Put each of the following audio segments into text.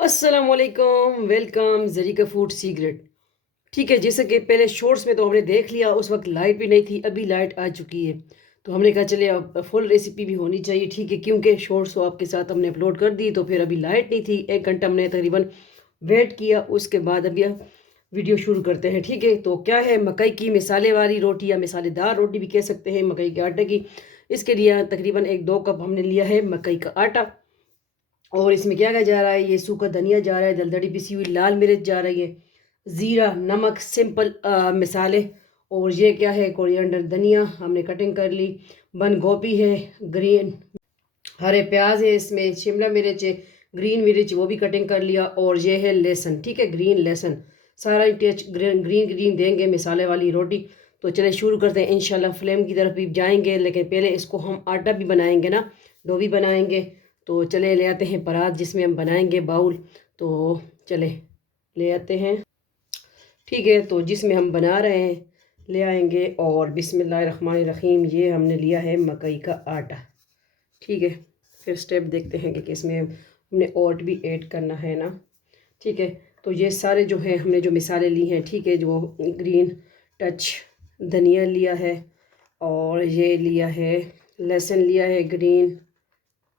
अस्सलामुअलैकुम, welcome Zarika food secret. ठीक है, जैसे कि पहले शॉर्ट्स में तो हमने देख लिया, उस वक्त लाइट भी नहीं थी, अभी लाइट आ चुकी है। तो हमने कहा चले अब फुल रेसिपी भी होनी चाहिए। ठीक है, क्योंकि शॉर्ट्स तो आपके साथ हमने अपलोड कर दी, तो फिर अभी लाइट नहीं थी, 1 घंटा हमने तकरीबन वेट किया। उसके बाद अभी वीडियो शुरू करते हैं। ठीक है, तो क्या है, मकई की मिसाले वाली रोटी या मिसालेदार रोटी भी कह सकते हैं, मकई के आटे की। इसके लिए तकरीबन 1-2 कप हमने लिया है मकई का आटा। और इसमें क्या क्या जा रहा है, ये सूखा धनिया जा रहा है, दलदली पिसी हुई लाल मिर्च जा रही है, ज़ीरा, नमक, सिंपल मिसाले। और ये क्या है, कोरिएंडर धनिया हमने कटिंग कर ली, बंद गोभी है, ग्रीन हरे प्याज है, इसमें शिमला मिर्च है, ग्रीन मिर्च वो भी कटिंग कर लिया, और ये है लहसुन। ठीक है, ग्रीन लहसुन सारा टच ग्रीन ग्रीन ग्रीन देंगे मिसाले वाली रोटी। तो चले शुरू करते हैं, इंशाल्लाह फ्लेम की तरफ भी जाएंगे, लेकिन पहले इसको हम आटा भी बनाएंगे ना, डो भी बनाएंगे। तो चले ले आते हैं परात जिसमें हम बनाएंगे बाउल। तो चले ले आते हैं। ठीक है, तो जिसमें हम बना रहे हैं ले आएंगे, और बिस्मिल्लाहिर्रहमानिर्रहीम, ये हमने लिया है मकई का आटा। ठीक है, फिर स्टेप देखते हैं कि किसमें हमने ओट भी ऐड करना है ना। ठीक है, तो ये सारे जो है हमने जो मिसाले ली हैं, ठीक है, जो ग्रीन टच धनिया लिया है, और ये लिया है लहसुन लिया है, ग्रीन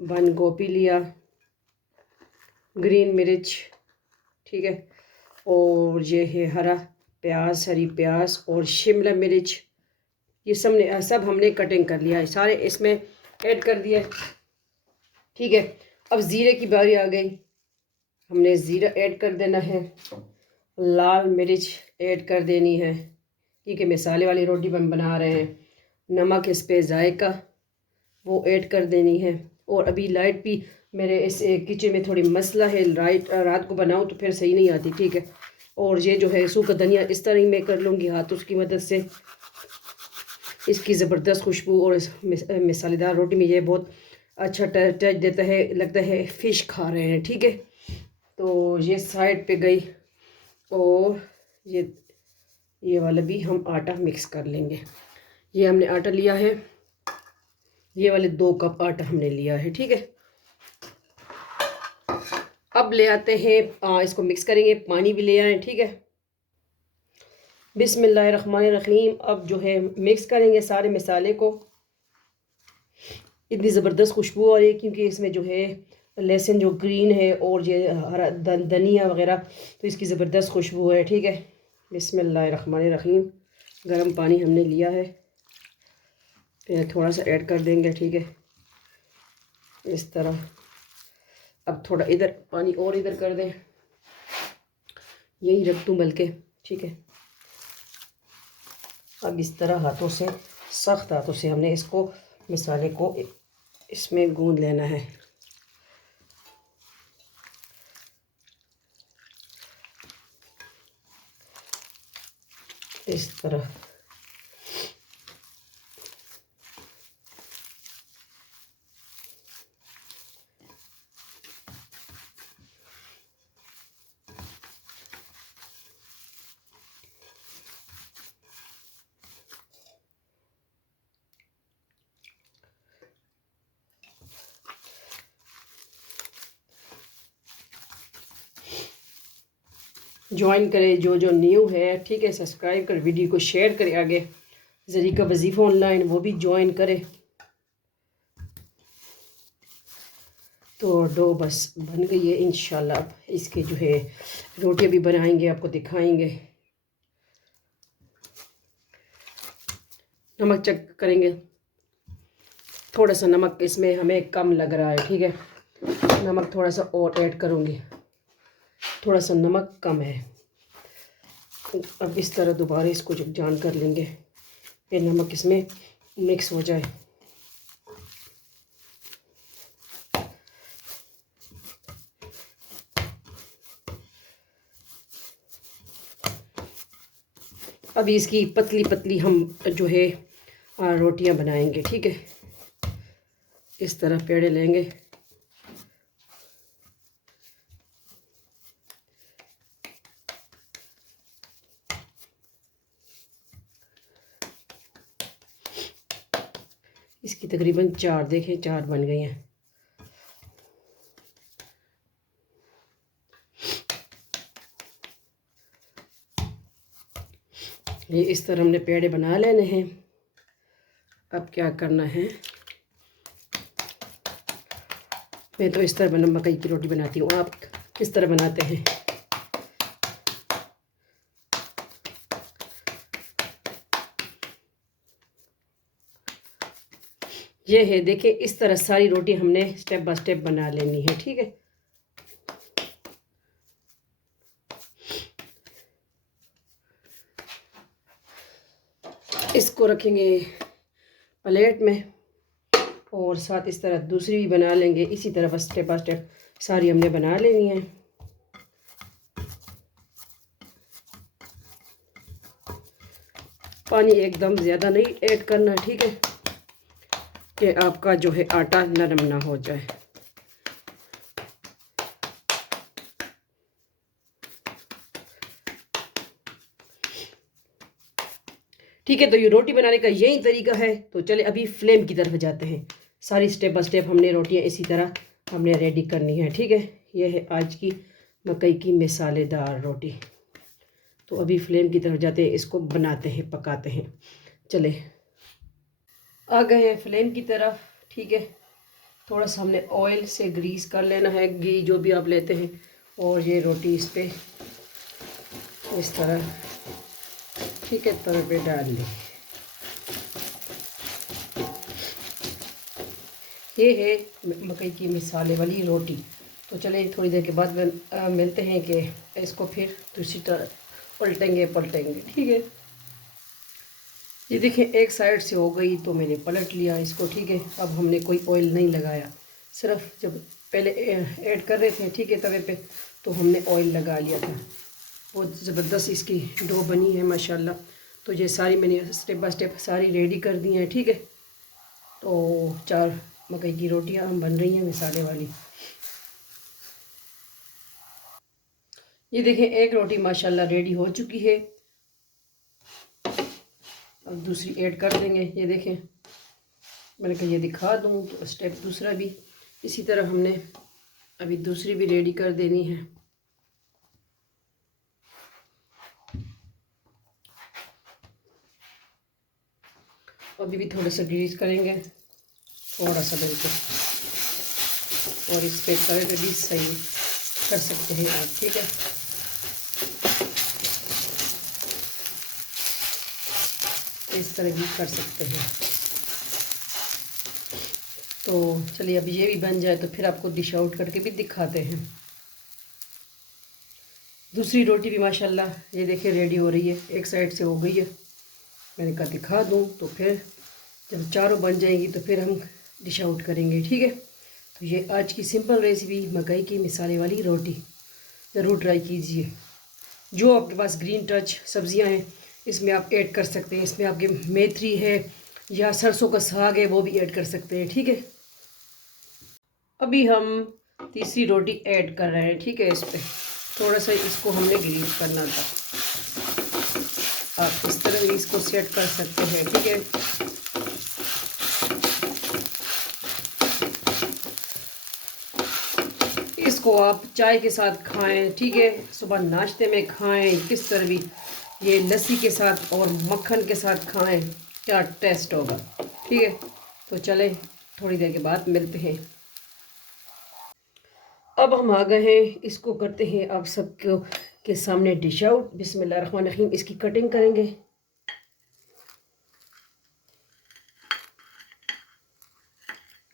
बंद गोभी लिया, ग्रीन मिर्च, ठीक है, और ये है हरा प्याज, हरी प्याज और शिमला मिर्च। ये सब हमने कटिंग कर लिया है, सारे इसमें ऐड कर दिया। ठीक है, अब ज़ीरे की बारी आ गई, हमने ज़ीरा ऐड कर देना है, लाल मिर्च ऐड कर देनी है, क्योंकि मसाले वाली रोटी हम बना रहे हैं। नमक इस पे जायका वो ऐड कर देनी है। और अभी लाइट भी मेरे इस किचन में थोड़ी मसला है, रात को बनाऊँ तो फिर सही नहीं आती। ठीक है, और ये जो है सूखा धनिया इस तरह ही मैं कर लूँगी हाथों की मदद से। इसकी ज़बरदस्त खुशबू और इस मसालेदार रोटी में ये बहुत अच्छा टच देता है, लगता है फ़िश खा रहे हैं। ठीक है, तो ये साइड पे गई, और ये वाला भी हम आटा मिक्स कर लेंगे। ये हमने आटा लिया है, ये वाले 2 कप आटा हमने लिया है। ठीक है, अब ले आते हैं, इसको मिक्स करेंगे, पानी भी ले आए। ठीक है, बिस्मिल्लाहिर्रहमानिर्रहीम। अब जो है मिक्स करेंगे सारे मसाले को। इतनी ज़बरदस्त खुशबू आ रही है, क्योंकि इसमें जो है लहसुन जो ग्रीन है, और ये हरा धनिया वगैरह, तो इसकी ज़बरदस्त खुशबू है। ठीक है, बिस्मिल्लाहिर्रहमानिर्रहीम। गर्म पानी हमने लिया है, फिर थोड़ा सा ऐड कर देंगे। ठीक है, इस तरह। अब थोड़ा इधर पानी और इधर कर दें, यही रख दूँ बल्कि। ठीक है, अब इस तरह हाथों से, सख्त हाथों से हमने इसको मसाले को इसमें गूंद लेना है। इस तरह। ज्वाइन करें जो जो न्यू है। ठीक है, सब्सक्राइब कर, वीडियो को शेयर करें आगे। जरीका वजीफ़ा ऑनलाइन वो भी ज्वाइन करें। तो डो बस बन गई है इंशाल्लाह। अब इसके जो है रोटियां भी बनाएंगे, आपको दिखाएंगे। नमक चेक करेंगे, थोड़ा सा नमक इसमें हमें कम लग रहा है। ठीक है, नमक थोड़ा सा और ऐड करूँगी, थोड़ा सा नमक कम है। अब इस तरह दोबारा इसको जब जान कर लेंगे, फिर नमक इसमें मिक्स हो जाए। अभी इसकी पतली पतली हम जो है रोटियां बनाएंगे। ठीक है, इस तरह पेड़े लेंगे, इसकी तकरीबन 4, देखें 4 बन गई हैं। ये इस तरह हमने पेड़े बना लेने हैं। अब क्या करना है, मैं तो इस तरह बना मकई की रोटी बनाती हूँ, आप किस तरह बनाते हैं? ये है, देखिए इस तरह सारी रोटी हमने स्टेप बाय स्टेप बना लेनी है, ठीक है। इसको रखेंगे प्लेट में और साथ इस तरह दूसरी भी बना लेंगे। इसी तरह बस स्टेप बाय स्टेप सारी हमने बना लेनी है। पानी एकदम ज़्यादा नहीं ऐड करना, ठीक है, कि आपका जो है आटा नरम ना हो जाए। ठीक है, तो ये रोटी बनाने का यही तरीका है। तो चले अभी फ्लेम की तरफ जाते हैं। सारी स्टेप बाय स्टेप हमने रोटियां इसी तरह हमने रेडी करनी है, ठीक है। ये है आज की मकई की मसालेदार रोटी। तो अभी फ्लेम की तरफ जाते हैं, इसको बनाते हैं, पकाते हैं। चले आ गए हैं फ्लेम की तरफ, ठीक है। थोड़ा सा हमने ऑयल से ग्रीस कर लेना है, घी जो भी आप लेते हैं, और ये रोटी इस पर इस तरह, ठीक है, तवे पे डाल ली। ये है मकई की मसाले वाली रोटी। तो चले थोड़ी देर के बाद मिलते हैं कि इसको फिर दूसरी तरह पलटेंगे, ठीक है। ये देखिए एक साइड से हो गई तो मैंने पलट लिया इसको, ठीक है। अब हमने कोई ऑयल नहीं लगाया, सिर्फ जब पहले ऐड कर रहे थे, ठीक है, तवे पे, तो हमने ऑयल लगा लिया था। बहुत ज़बरदस्त इसकी डो बनी है माशाल्लाह। तो ये सारी मैंने स्टेप बाय स्टेप सारी रेडी कर दी हैं, ठीक है। तो 4 मकई की रोटियां हम बन रही हैं मसाले वाली। ये देखें एक रोटी माशाल्लाह रेडी हो चुकी है। अब दूसरी ऐड कर देंगे। ये देखें, मैंने कहा ये दिखा दूँ, तो स्टेप दूसरा भी इसी तरह हमने अभी दूसरी भी रेडी कर देनी है। अभी भी थोड़ा सा ग्रीस करेंगे, थोड़ा सा बिल्कुल, और इस पे तवे पे भी सही कर सकते हैं आप, ठीक है। इस तरह भी कर सकते हैं। तो चलिए अब ये भी बन जाए तो फिर आपको डिश आउट करके भी दिखाते हैं। दूसरी रोटी भी माशाल्लाह ये देखिए रेडी हो रही है, एक साइड से हो गई है। मैंने कहा दिखा दूँ, तो फिर जब चारों बन जाएंगी तो फिर हम डिश आउट करेंगे, ठीक है। तो ये आज की सिंपल रेसिपी मकई की मसाले वाली रोटी, ज़रूर ट्राई कीजिए। जो आपके पास ग्रीन टच सब्जियां हैं इसमें आप ऐड कर सकते हैं। इसमें आपके मेथी है या सरसों का साग है, वो भी ऐड कर सकते हैं, ठीक है। अभी हम तीसरी रोटी ऐड कर रहे हैं, ठीक है। इस पर थोड़ा सा इसको हमने ग्रीस करना था। आप इस तरह इसको सेट कर सकते हैं, ठीक है। इसको आप चाय के साथ खाएं, ठीक है, सुबह नाश्ते में खाएं, किस तरह भी, ये लस्सी के साथ और मक्खन के साथ खाएं, क्या टेस्ट होगा, ठीक है। तो चलें थोड़ी देर के बाद मिलते हैं। अब हम आ गए हैं, इसको करते हैं आप सबको के सामने डिश आउट। बिस्मिल्लाहिर्रहमानिर्रहीम, इसकी कटिंग करेंगे।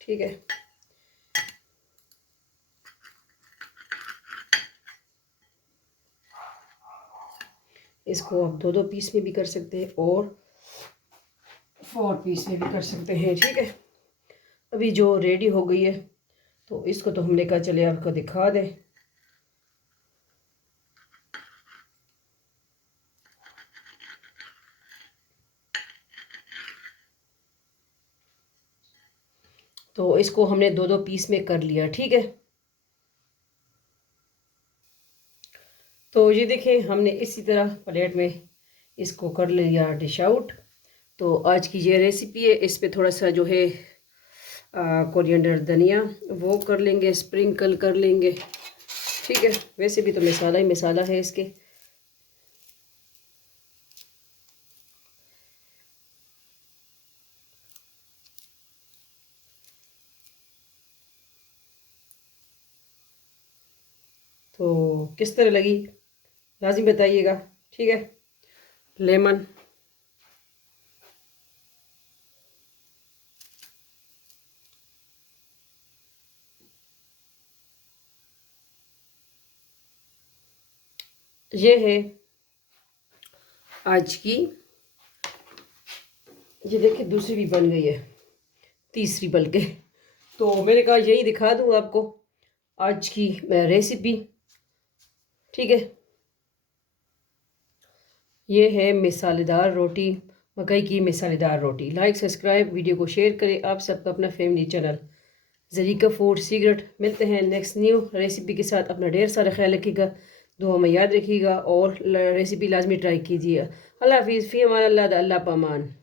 ठीक है, इसको आप 2-2 पीस में भी कर सकते हैं और 4 पीस में भी कर सकते हैं, ठीक है। अभी जो रेडी हो गई है तो इसको तो हमने कहा चले आपको दिखा दें। तो इसको हमने 2-2 पीस में कर लिया, ठीक है। तो ये देखें हमने इसी तरह प्लेट में इसको कर लिया डिश आउट। तो आज की ये रेसिपी है, इस पे थोड़ा सा जो है कोरिएंडर धनिया वो कर लेंगे, स्प्रिंकल कर लेंगे, ठीक है। वैसे भी तो मसाला ही मसाला है इसके। तो किस तरह लगी लाजिम बताइएगा, ठीक है। लेमन, ये है आज की, ये देखिए दूसरी भी बन गई है, तीसरी बल्कि। तो मैंने कहा यही दिखा दूँ आपको आज की रेसिपी, ठीक है। ये है मिसालेदार रोटी, मकई की मिसालेदार रोटी। लाइक सब्सक्राइब, वीडियो को शेयर करें। आप सबका अपना family channel Zarika food secret. मिलते हैं नेक्स्ट न्यू रेसिपी के साथ। अपना ढेर सारा ख्याल रखिएगा, दुआ में याद रखिएगा और रेसिपी लाजमी ट्राई कीजिए। अल्लाह हाफिज़, फ़ी अमान अल्लाह, अल्लाह पामान।